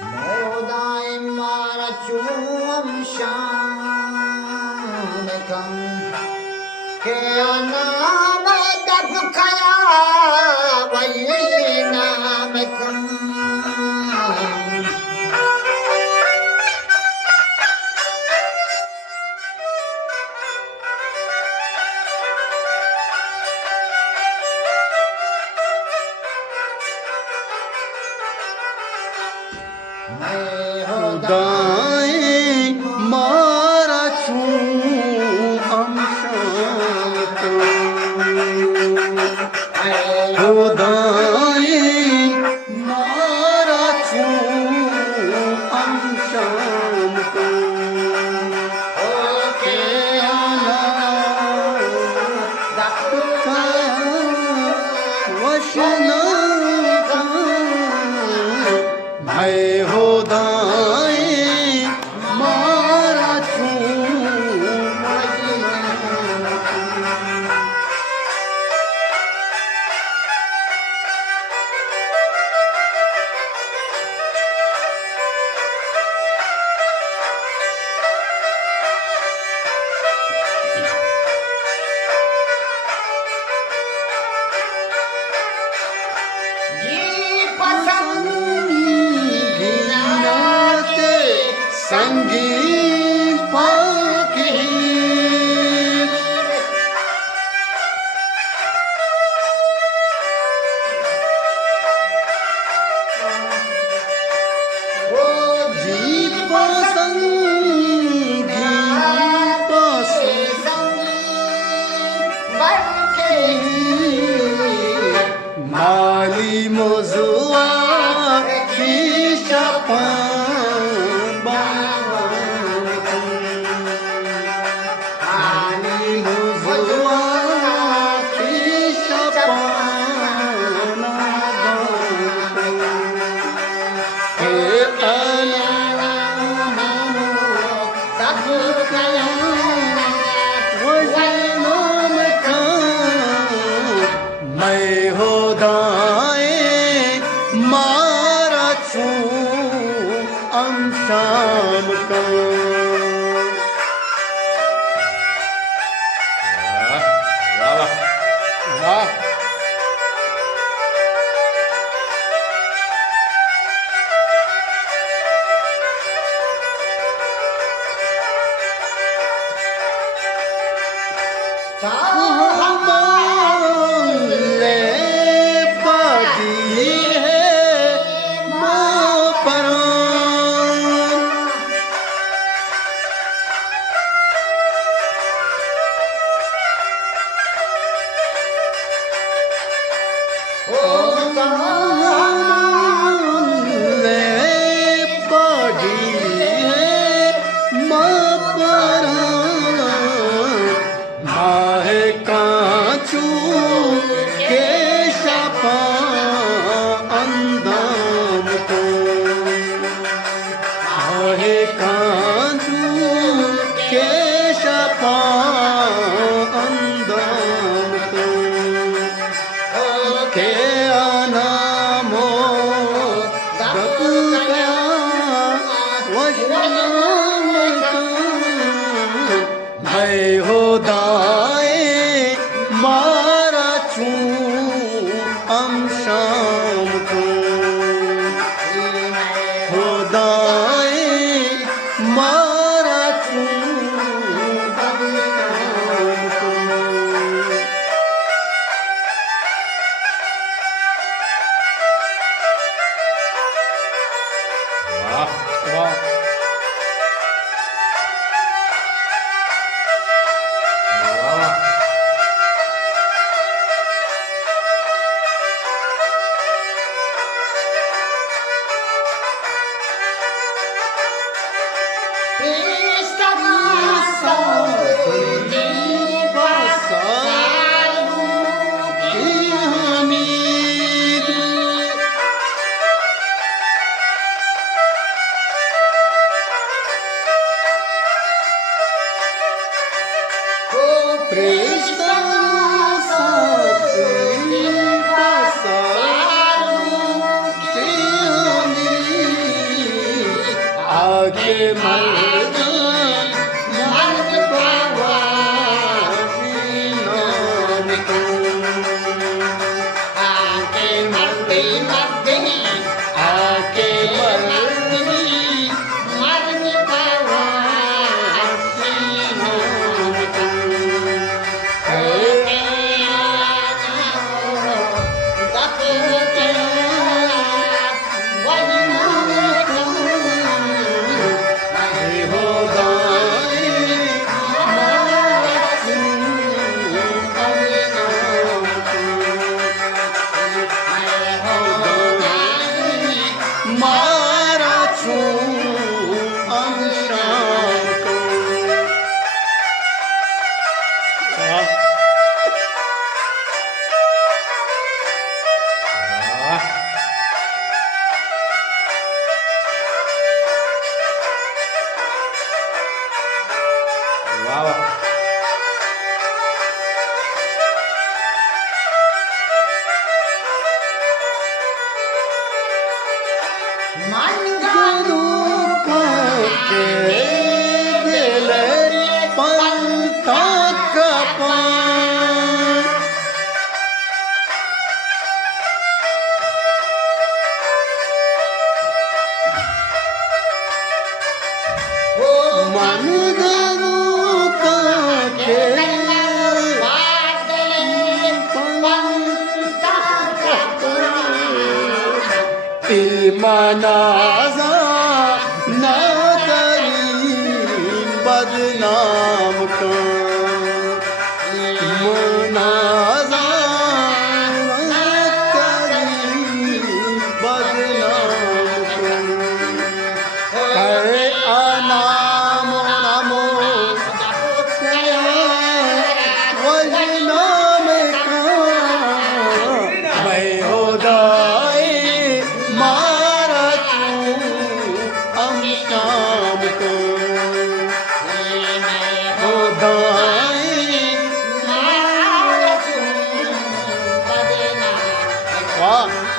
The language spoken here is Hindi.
Moda imara chum shanakam ke anama tapkaya valinamekam Dae mara chu amshanto Dae mara chu amshanto ke ana dakaya vashna Bhai ho dae mara chu संगी फकीर ओ जीप संगी माली मोजुआ की शपा मैं हो दाए मारा छू शाम का मैं हो दाए मारा छू शाम को हो दाए मारा छू शाम को वाह वाह आके मर्द मर्द पावा नाम को आके मर्दी मर्दी आके मर्द मर्द पावा नाम को ओके दते के वही नाम हो दाए मारा छूं अमशान को वाह वाह मन गारू के दिल पंथा कपान हो मन गरू के मनाजा न करी बदनाम का मनाजा न करी बदनाम का है अनाम नमो वही नाम का मैं हो दाए मारा तू हम शाम को हो दाए वाह